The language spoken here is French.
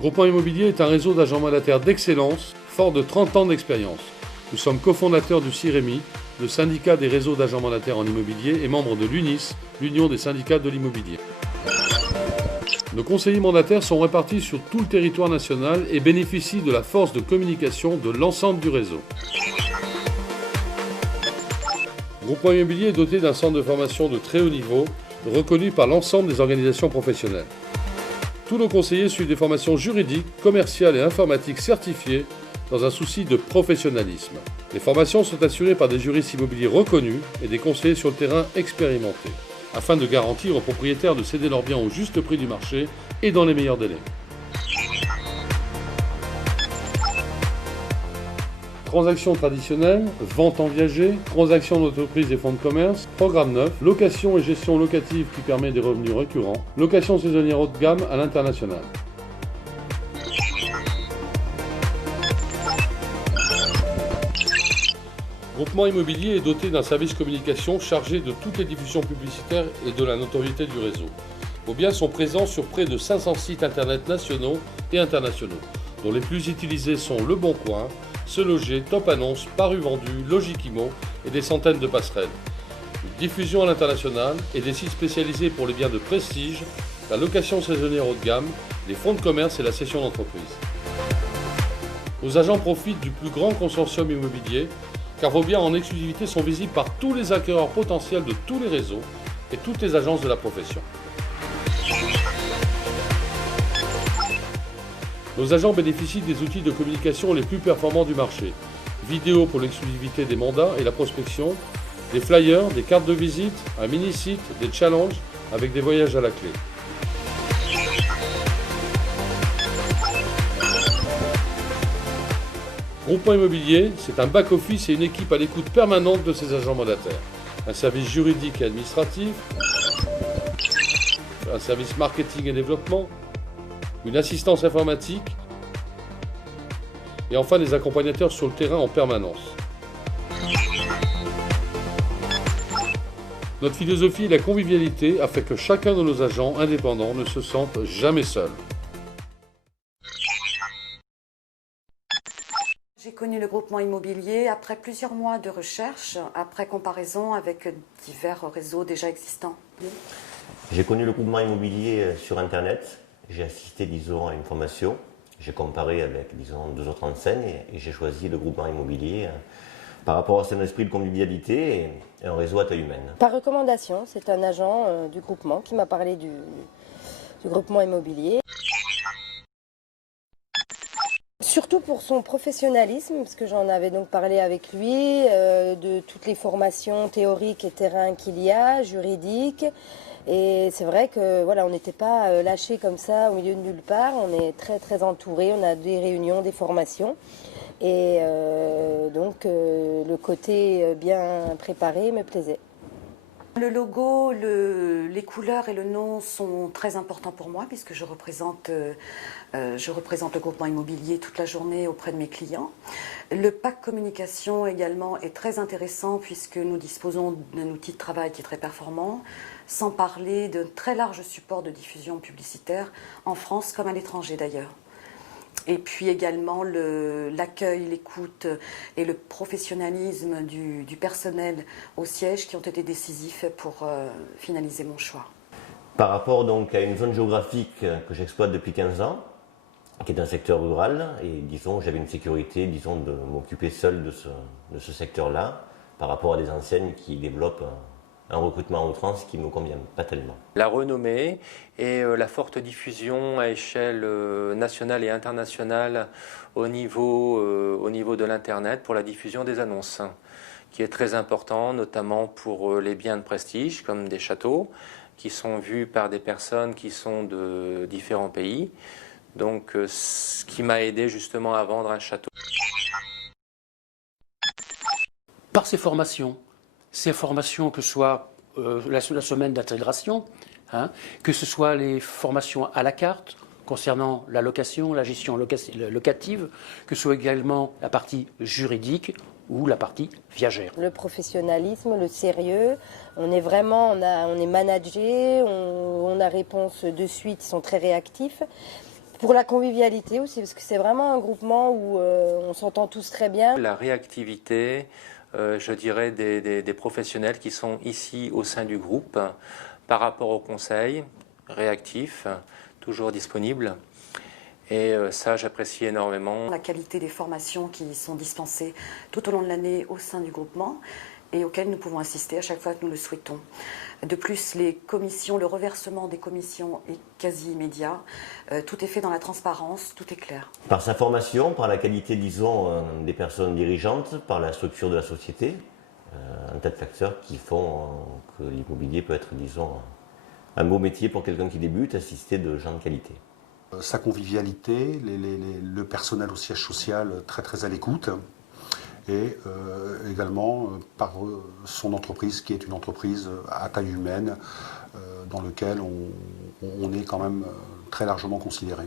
Groupement Immobilier est un réseau d'agents mandataires d'excellence, fort de 30 ans d'expérience. Nous sommes cofondateurs du CIREMI, le syndicat des réseaux d'agents mandataires en immobilier, et membres de l'UNIS, l'Union des syndicats de l'immobilier. Nos conseillers mandataires sont répartis sur tout le territoire national et bénéficient de la force de communication de l'ensemble du réseau. Groupement Immobilier est doté d'un centre de formation de très haut niveau, reconnu par l'ensemble des organisations professionnelles. Tous nos conseillers suivent des formations juridiques, commerciales et informatiques certifiées dans un souci de professionnalisme. Les formations sont assurées par des juristes immobiliers reconnus et des conseillers sur le terrain expérimentés, afin de garantir aux propriétaires de céder leurs biens au juste prix du marché et dans les meilleurs délais. Transactions traditionnelles, vente en viager, transactions d'entreprise et fonds de commerce, programme neuf, location et gestion locative qui permet des revenus récurrents, location saisonnière haut de gamme à l'international. Groupement Immobilier est doté d'un service communication chargé de toutes les diffusions publicitaires et de la notoriété du réseau. Vos biens sont présents sur près de 500 sites internet nationaux et internationaux, dont les plus utilisés sont Le Bon Coin, Se Loger, Top Annonce, Paru Vendu, Logiquimo et des centaines de passerelles. Une diffusion à l'international et des sites spécialisés pour les biens de prestige, la location saisonnière haut de gamme, les fonds de commerce et la cession d'entreprise. Nos agents profitent du plus grand consortium immobilier, car vos biens en exclusivité sont visibles par tous les acquéreurs potentiels de tous les réseaux et toutes les agences de la profession. Nos agents bénéficient des outils de communication les plus performants du marché. Vidéo pour l'exclusivité des mandats et la prospection, des flyers, des cartes de visite, un mini-site, des challenges avec des voyages à la clé. Groupement Immobilier, c'est un back-office et une équipe à l'écoute permanente de ses agents mandataires. Un service juridique et administratif, un service marketing et développement, une assistance informatique et enfin des accompagnateurs sur le terrain en permanence. Notre philosophie est la convivialité afin que chacun de nos agents indépendants ne se sente jamais seul. J'ai connu le groupement immobilier après plusieurs mois de recherche, après comparaison avec divers réseaux déjà existants. J'ai connu le groupement immobilier sur Internet. J'ai assisté, disons, à une formation. J'ai comparé avec, disons, 2 autres enseignes et j'ai choisi le groupement immobilier par rapport à son esprit de convivialité et un réseau à taille humaine. Par recommandation, c'est un agent du groupement qui m'a parlé du groupement immobilier. Surtout pour son professionnalisme, parce que j'en avais donc parlé avec lui, de toutes les formations théoriques et terrain qu'il y a, juridiques. Et c'est vrai que voilà, on n'était pas lâchés comme ça au milieu de nulle part, on est très très entourés, on a des réunions, des formations. Et donc le côté bien préparé me plaisait. Le logo, les couleurs et le nom sont très importants pour moi puisque je représente le groupement immobilier toute la journée auprès de mes clients. Le pack communication également est très intéressant puisque nous disposons d'un outil de travail qui est très performant, sans parler d'un très large support de diffusion publicitaire en France comme à l'étranger d'ailleurs. Et puis également l'accueil, l'écoute et le professionnalisme du personnel au siège qui ont été décisifs pour finaliser mon choix. Par rapport donc à une zone géographique que j'exploite depuis 15 ans, qui est un secteur rural, et disons j'avais une sécurité, disons, de m'occuper seul de ce secteur-là, par rapport à des enseignes qui développent un recrutement à outrance qui ne me convient pas tellement. La renommée et la forte diffusion à échelle nationale et internationale au niveau de l'Internet pour la diffusion des annonces, qui est très important, notamment pour les biens de prestige comme des châteaux, qui sont vus par des personnes qui sont de différents pays. Donc, ce qui m'a aidé justement à vendre un château. Par ces formations que ce soit la semaine d'intégration, que ce soit les formations à la carte concernant la location, la gestion locative, que ce soit également la partie juridique ou la partie viagère. Le professionnalisme, le sérieux, on est managé, on a réponse de suite, ils sont très réactifs. Pour la convivialité aussi, parce que c'est vraiment un groupement où on s'entend tous très bien. La réactivité, je dirais, des professionnels qui sont ici au sein du groupe par rapport au conseil, réactif, toujours disponible. Et ça, j'apprécie énormément. La qualité des formations qui sont dispensées tout au long de l'année au sein du groupement et auxquelles nous pouvons assister à chaque fois que nous le souhaitons. De plus, les commissions, le reversement des commissions est quasi immédiat. Tout est fait dans la transparence, tout est clair. Par sa formation, par la qualité, disons, des personnes dirigeantes, par la structure de la société, un tas de facteurs qui font que l'immobilier peut être, disons, un beau métier pour quelqu'un qui débute, assisté de gens de qualité. Sa convivialité, le personnel au siège social très très à l'écoute, et également par son entreprise qui est une entreprise à taille humaine dans laquelle on est quand même très largement considéré.